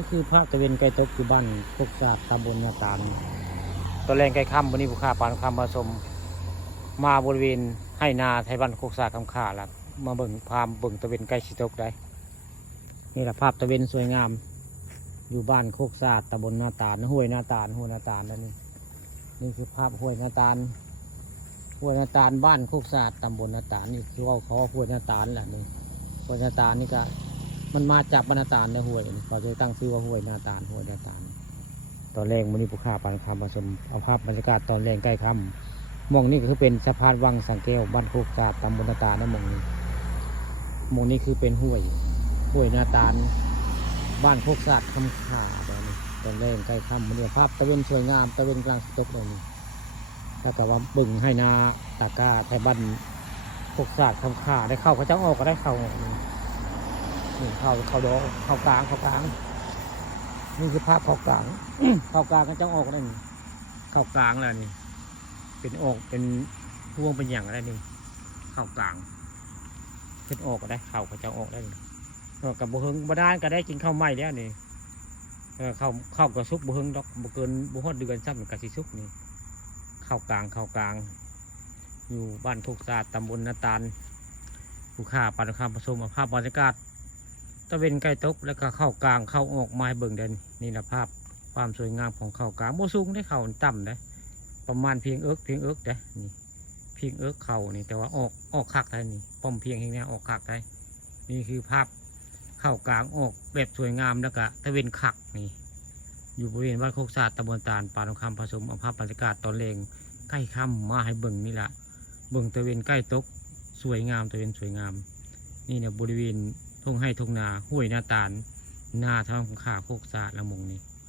ก็คือภาคตะเวนไกลตกอยู่บ้านโคกศาสตร์ตำบลนาตาลตอนแรงไกลค่ำวันนี้ผู้ค้าปานคำมาชมมาบริเวณให้นาไทยบ้านโคกศาสตร์คำขาแล้วมาเบิ่งพามเบิ่งตะเวนไกลสิตกได้นี่แหละภาพตะเวนสวยงามอยู่บ้านโคกศาสตร์ตำบลนาตาลห้วยนาตาลห้วยนาตาลนั่นนี่คือภาพห้วยนาตาลห้วยนาตาลบ้านโคกศาสตร์ตำบลนาตาลนี่คือว่าเขาว่าห้วยนาตาลแหละนี่ห้วยนาตาลนี่ก็มันมาจากบรรณาตาลในห้วยนี่เขาจะตั้งชื่อว่าห้วยนาตาลห้วยนาตาลตอนแรกมันนี่ผู้ค้าปานคำมาชมเอาภาพบรรยากาศตอนแรงใกล้ค่ำมองนี่ก็คือเป็นสะพานวังสังแก้วบ้านโคกศาสตร์ตำบลนาตาลนะมองนี่คือเป็นห้วยนาตาลบ้านโคกศาสตร์คำขาแบบนี้ตอนแรกใกล้ค่ำมันเนี่ยภาพตะเวนสวยงามตะเวนกลางสตกเลยนี่ถ้าแต่ว่าบึงให้นาตากาไทยบ้านโคกศาสตร์คำขาได้เข้าเขาจะออกก็ได้เข้าออกนี่เข้าดอกเข้ากลางนี่คือภาพเข้ากลาง เข้ากลางก็จะออกได้นี่เข้ากลางแล้วนี่เป็นออกเป็นพวงเป็นอย่างไรนี่เข้ากลางเป็นออกก็ได้เข้าเขาจะออกได้นี่กับบุหงบดานก็ได้กินข้าวไหม้แล้วนี่เข้ากับซุปบุหงดอกบุเกินบุหอดเดือนซ้ำกับสีซุปนี่เข้ากลางอยู่บ้านโคกศาสตร์ตำบลนาตาลผู้ค้าปานคำผสมภาพบรรยากาศตะเวนใกล้ตกแล้วก็เข้ากลางเข้าออกไม้เบิ่งเดินนี่นะภาพความสวยงามของเข้ากลางโมสูงได้เข่าต่ำได้ประมาณเพียงเอิกได้นี่เพียงเอิกเข่านี่แต่ว่าออกคักได้นี่ป้อมเพียงแห่งนี้ออกคักได้นี่คือภาพเข้ากลางออกแบบสวยงามแล้วก็ตะเวนคักนี่อยู่บริเวณบ้านโคกศาสตร์ตำบลตาลปานคำผสมภาพบรรยากาศตอนแรงใกล้ค่ำมาให้เบิ่งนี่แหละเบิ่งตะเวนใกล้ตกสวยงามตะเวนสวยงามนี่เนี่ยบริเวณทุ่งไร่ทุ่งนาห้วยนาตาลนาทางขาโคกศาสตร์ละมงนี่